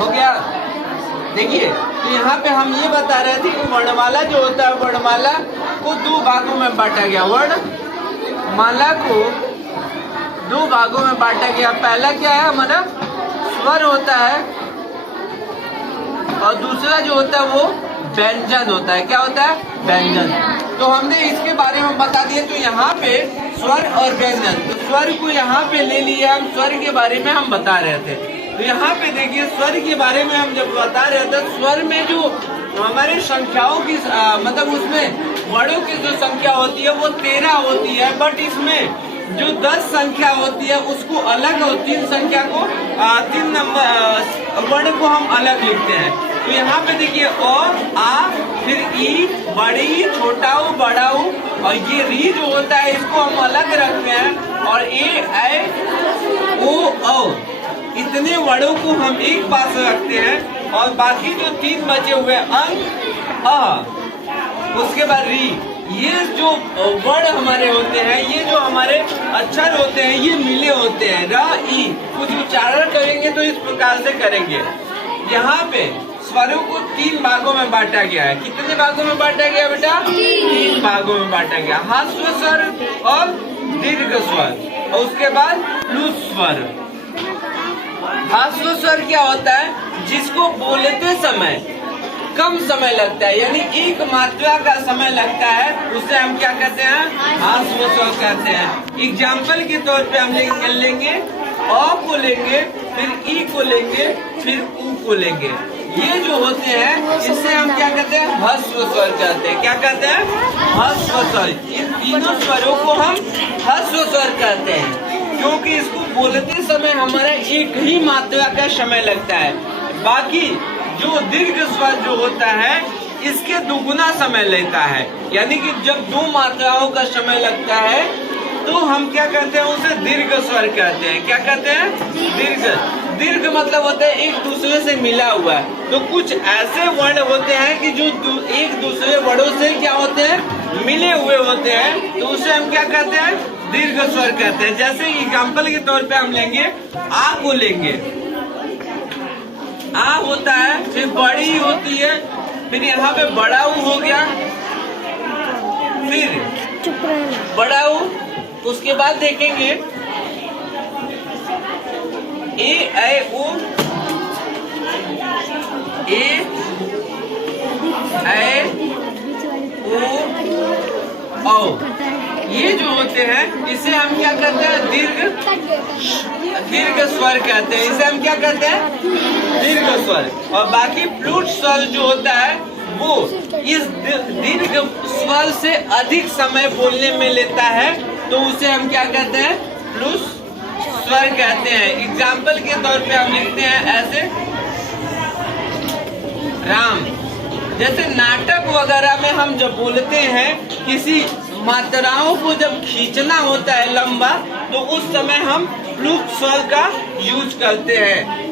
हो गया। देखिए तो यहाँ पे हम ये बता रहे थे कि वर्णमाला जो होता है, वर्णमाला को दो भागों में बांटा गया। वर्णमाला को दो भागों में बांटा गया। पहला क्या है हमारा स्वर होता है और दूसरा जो होता है वो व्यंजन होता है। क्या होता है? व्यंजन। तो हमने इसके बारे में बता दिया। तो यहाँ पे स्वर और व्यंजन, तो स्वर को यहाँ पे ले लिया, हम स्वर के बारे में हम बता रहे थे। तो यहाँ पे देखिए स्वर के बारे में हम जब बता रहे थे, स्वर में जो हमारे संख्याओं की मतलब उसमें वर्णों की जो संख्या होती है वो 13 होती है, बट इसमें जो 10 संख्या होती है उसको अलग और 3 संख्या को 3 नंबर वर्ण को हम अलग लिखते हैं। तो यहाँ पे देखिए अ, आ, फिर ई, बड़ी, छोटा ऊ, बड़ा ऊ, और ये री जो होता है इसको हम अलग रखते हैं, और ए, ऐ, ओ, औ, इतने वर्णों को हम एक पास रखते हैं, और बाकी जो 3 बचे हुए अंक अ, उसके बाद री, ये जो वर्ण हमारे होते हैं, ये जो हमारे अक्षर होते हैं ये मिले होते हैं। र, ई, कुछ उच्चारण करेंगे तो इस प्रकार से करेंगे। यहाँ पे स्वरों को 3 भागों में बांटा गया है। कितने भागों में बांटा गया बेटा? 3 भागों में बांटा गया। ह्रस्व स्वर और दीर्घ स्वर, और उसके बाद प्लुत स्वर। ह्रस्व स्वर क्या होता है? जिसको बोलते समय कम समय लगता है, यानी एक मात्रा का समय लगता है, उसे हम क्या कहते हैं? ह्रस्व स्वर कहते हैं। एग्जाम्पल के तौर पे हम लेंगे अ को लेंगे, फिर ई को लेंगे, फिर उ को लेंगे। ये जो होते हैं इससे हम क्या कहते हैं? ह्रस्व स्वर कहते हैं। क्या कहते हैं? ह्रस्व स्वर। इन तीनों स्वरों को हम ह्रस्व स्वर कहते हैं, क्योंकि इसको बोलते समय हमारा एक ही मात्रा का समय लगता है। बाकी जो दीर्घ स्वर जो होता है इसके दुगुना समय लेता है, यानी कि जब 2 मात्राओं का समय लगता है तो हम क्या कहते हैं? उसे दीर्घ स्वर कहते हैं। क्या कहते हैं? दीर्घ मतलब होता है एक दूसरे से मिला हुआ है। तो कुछ ऐसे वर्ण होते हैं कि जो एक दूसरे वर्णों से क्या होते हैं? मिले हुए होते हैं, तो उसे हम क्या कहते हैं? दीर्घ स्वर कहते हैं। जैसे एग्जाम्पल के तौर पे हम लेंगे आ को लेंगे, आ होता है, फिर बड़ी होती है, फिर यहाँ पे बड़ा ऊ हो गया, फिर बड़ा ऊ, उसके बाद देखेंगे ए, ऐ, ओ, ए, ऐ, ओ, औ। ये जो होते हैं इसे हम क्या कहते हैं? दीर्घ स्वर कहते हैं। इसे हम क्या कहते हैं? दीर्घ स्वर। और बाकी प्लुत स्वर जो होता है वो इस दीर्घ स्वर से अधिक समय बोलने में लेता है, तो उसे हम क्या कहते हैं? प्लुत स्वर कहते हैं। एग्जाम्पल के तौर पे हम लिखते हैं ऐसे राम। जैसे नाटक वगैरह में हम जब बोलते हैं, किसी मात्राओं को जब खींचना होता है लंबा, तो उस समय हम प्लुत स्वर का यूज करते हैं।